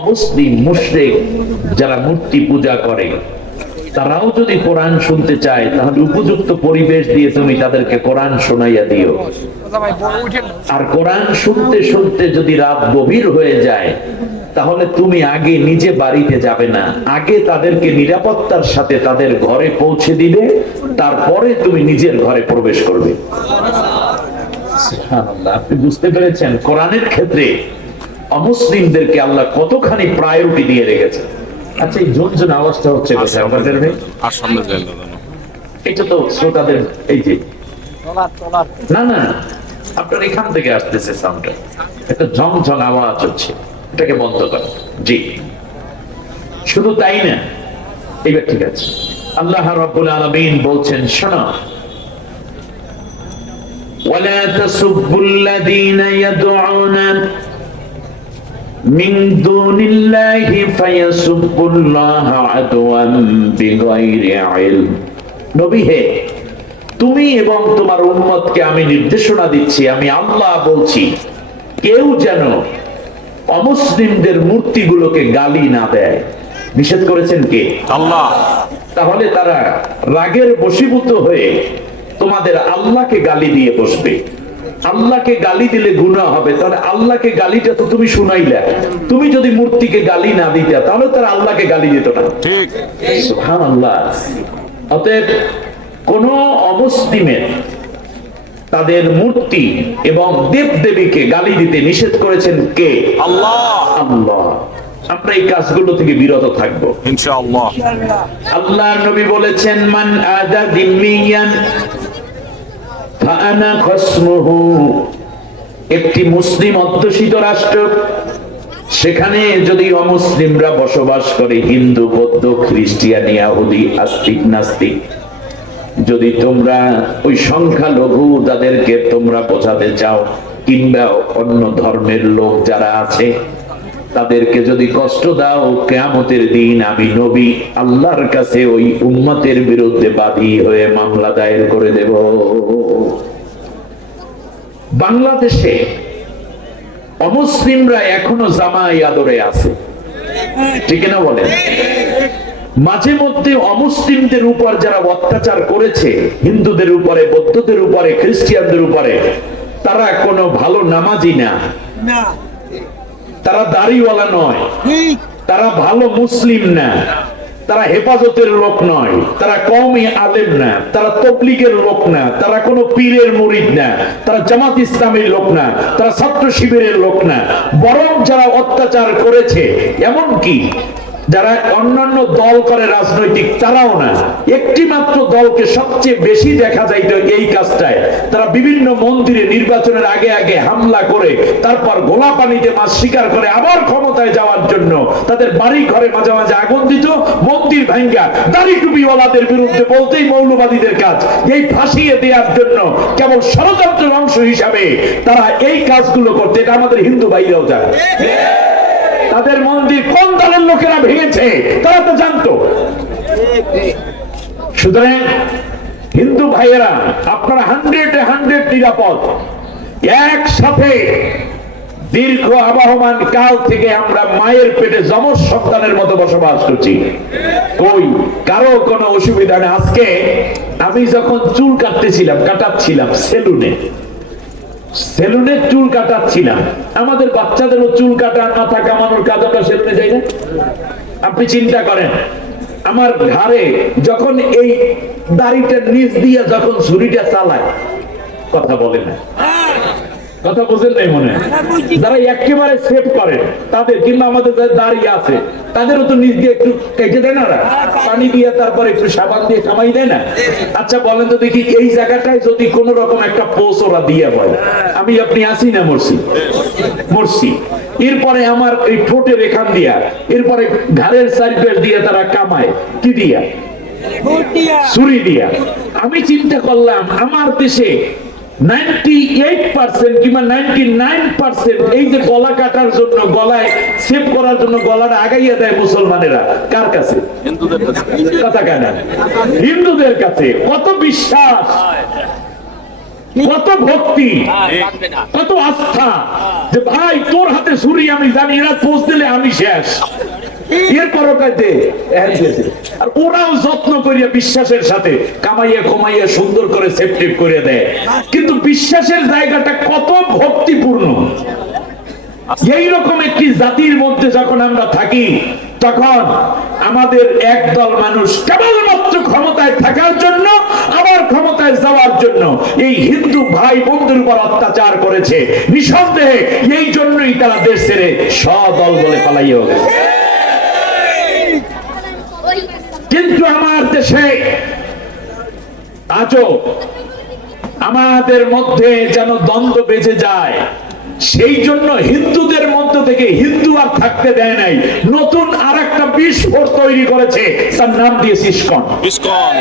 অমুসলিম মুশরিক যারা মূর্তি পূজা করে, তারাও যদি কোরআন শুনতে চায়, তাহলে উপযুক্ত পরিবেশ দিয়ে তুমি তাদেরকে কোরআন শোনাইয়া দিও। আর কোরআন শুনতে শুনতে যদি রাত গভীর হয়ে যায়, তাহলে তুমি আগে নিজে বাড়িতে যাবে না। আগে তাদেরকে নিরাপত্তার সাথে তাদের ঘরে পৌঁছে দিবে, তারপরে তুমি নিজের ঘরে প্রবেশ করবে। আপনি বুঝতে পেরেছেন? কোরআনের ক্ষেত্রে অমুসলিমদেরকে আল্লাহ কতখানি প্রায়োরিটি দিয়ে রেখেছে আচ্ছা এই ঝুনঝুন আওয়াজটা হচ্ছে কোথায় আমাদের ভাই? আর সামনে যাই দাদা না এটা তো শ্রোতাদের এই যে না না আপনার এখান থেকে আসতেছে সাউন্ডটা একটা ঝমঝম আওয়াজ হচ্ছে এটাকে বন্ধ কর জি শুধু তাই না এবার ঠিক আছে আল্লাহ রাব্বুল আলামিন বলছেন শোনো ولا تسبوا الذين يدعون من دون الله فيسبوا الله عدوا بغير علم নবী হে তুমি এবং তোমার উম্মতকে আমি নির্দেশনা দিচ্ছি আমি আল্লাহ বলছি কেউ যেন অমুসলিমদের মূর্তিগুলোকে গালি না দেয় নিষেধ করেছেন কে আল্লাহ তাহলে তারা রাগের বশীভূত হয়ে তোমাদের আল্লাহকে গালি দিয়ে বসবে আল্লাহকে গালি দিলে গুনাহ হবে। তাহলে আল্লাহকে গালিটা তো তুমি শুনাইলা। তুমি যদি মূর্তিকে গালি না দিতে তাহলে তারা আল্লাহকে গালি দিত না। ঠিক। সুবহানাল্লাহ। অতএব কোন অমুসলিমের তাদের মূর্তি এবং দেব দেবীকে গালি দিতে নিষেধ করেছেন কে? আল্লাহ। আল্লাহ। আমরা এই কাজগুলো থেকে বিরত থাকব। ইনশাআল্লাহ। আল্লাহ নবী বলেছেন মান আদা দিম্মিয়ান একটি মুসলিম অধ্যুষিত রাষ্ট্র। সেখানে যদি অমুসলিমরা বসবাস করে, হিন্দু, বৌদ্ধ, খ্রিস্টিয়ান, ইয়াহুদি, আস্তিক, নাস্তিক, যদি তোমরা ওই সংখ্যালঘু তাদেরকে তোমরা বোঝাতে চাও, কিংবা অন্য ধর্মের লোক যারা আছে, তাদেরকে যদি কষ্ট দাও, কেয়ামতের দিন আমি নবী, আল্লাহর কাছে ওই উম্মতের বিরুদ্ধে বাদী হয়ে মামলা দায়ের করে দেব। বাংলাদেশে অমুসলিমরা এখনও জামাই আদরে আছে। ঠিক না বলেন? মাঝে মধ্যে অমুসলিমদের উপর যারা অত্যাচার করেছে হিন্দুদের উপরে বৌদ্ধদের উপরে খ্রিস্টিয়ানদের উপরে তারা কোনো ভালো নামাজি না। না। তারা দাড়িওয়ালা নয়। তারা ভালো মুসলিম না। তারা হেফাজতের লোক নয়, তারা কমই আদেব না, তারা তবলিগের লোক না, তারা কোনো পীরের মরিদ না, তারা জামাত ইসলামের লোক না, তারা ছাত্র শিবিরের লোক না। বরং যারা অত্যাচার করেছে এমন কি যারা অন্যান্য দল করে রাজনৈতিক, তারাও না। একটি মাত্র দলকে সবচেয়ে বেশি দেখা যাইতো এই কাজটায়। তারা বিভিন্ন মন্দিরে নির্বাচনের আগে আগে হামলা করে, তারপর গোলা পানিতে মাছ শিকার করে, আবার ক্ষমতায় যাওয়ার জন্য তাদের বাড়ি ঘরে মাঝে মাঝে আগুন দিত, মন্দির ভাঙ্গা। দাড়ি টুপিওয়ালাদের বিরুদ্ধে বলতেই মৌলবাদীদের কাজ। এই ফাঁসিয়ে দেওয়ার জন্য কেবল ষড়যন্ত্রের অংশ হিসাবে তারা এই কাজগুলো করতে, এটা আমাদের হিন্দু ভাইরাও জানে। তাদের মন্দির কোন দলের লোকেরা ভেঙেছে, তারা তো জানতো। সুতরাং হিন্দু ভাইয়েরা, আপনারা হান্ড্রেড হান্ড্রেড নিরাপদ। একসাথে দীর্ঘ আবহমান কাল থেকে আমরা মায়ের পেটে যমজ সন্তানের মতো বসবাস করছি। কই? কারও কোনো অসুবিধা নেই। আজকে আমি যখন চুল কাটতেছিলাম, কাটাচ্ছিলাম সেলুনে সেলুনে চুল কাটাচ্ছি না আমাদের বাচ্চাদেরও চুল কাটা, মাথা কামানোর কাজ আমরা সেলুনে যাই না? আপনি চিন্তা করেন, আমার ঘাড়ে যখন এই দাড়িটার নিচ দিয়ে যখন ছুরিটা চালায়, কথা বলে না। কথা বুঝেন নাই মনে? যারা একেবারে সেভ করে তাদের কিংবা আমাদের যাদের দাঁড়িয়ে আছে তাদেরও তো নিজ দিয়ে একটু কেটে দেয় না পানি দিয়ে তারপরে একটু সাবান দিয়ে কামাই দেয় না? আচ্ছা বলেন তো দেখি এই জায়গাটায় যদি কোন রকম একটা পোষ ওরা দিয়ে বলে। আমি আপনি আসি না মরছি? মরছি। এরপরে আমার এই ঠোঁটের এখান দিয়া এরপরে ঘাড়ের সাইড দিয়ে তারা কামায়। কি দিয়া। ছুরি দিয়া। আমি চিন্তা করলাম আমার দেশে নাইনটি এইট পার্সেন্ট কিংবা নাইনটি নাইন পার্সেন্ট এই যে গলা কাটার জন্য গলায় সেভ করার জন্য গলাটা আগাইয়া দেয় মুসলমানেরা। কার কাছে? হিন্দুদের কাছে। কথা কেন হিন্দুদের কাছে। কত বিশ্বাস কত ভক্তি কত আস্থা যে ভাই তোর হাতে ছুরি আমি জানি এরা পৌঁছ দিলে আমি শেষ। এইরকম একটি জাতির মধ্যে যখন আমরা থাকি, তখন আমাদের একদল মানুষ কেবলমাত্র ক্ষমতায় থাকার জন্য, আবার ক্ষমতায় যাওয়ার জন্য এই হিন্দু ভাই বন্ধুর উপর অত্যাচার করেছে। নিঃসন্দেহে, এই জন্যই তারা দেশ ছেড়ে সদল বলে পালাইয়া গেছে। কিন্তু আমার দেশে আজও আমাদের মধ্যে যেন দ্বন্দ্ব বেঁচে যায় সেই জন্য হিন্দুদের মধ্য থেকে হিন্দু আর থাকতে দেয় নাই। নতুন আর একটা বিস্ফোর তৈরি করেছে তার নাম দিয়েছে ইস্কন। ইসকন।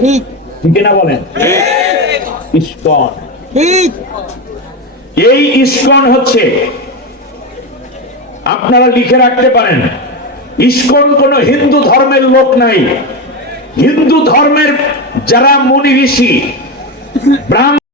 ঠিক ঠিক না বলেন? ইস্কন। এই ইস্কন হচ্ছে আপনারা লিখে রাখতে পারেন ইস্কন কোন হিন্দু ধর্মের লোক নাই। হিন্দু ধর্মের যারা মুনি ঋষি ব্রাহ্মণ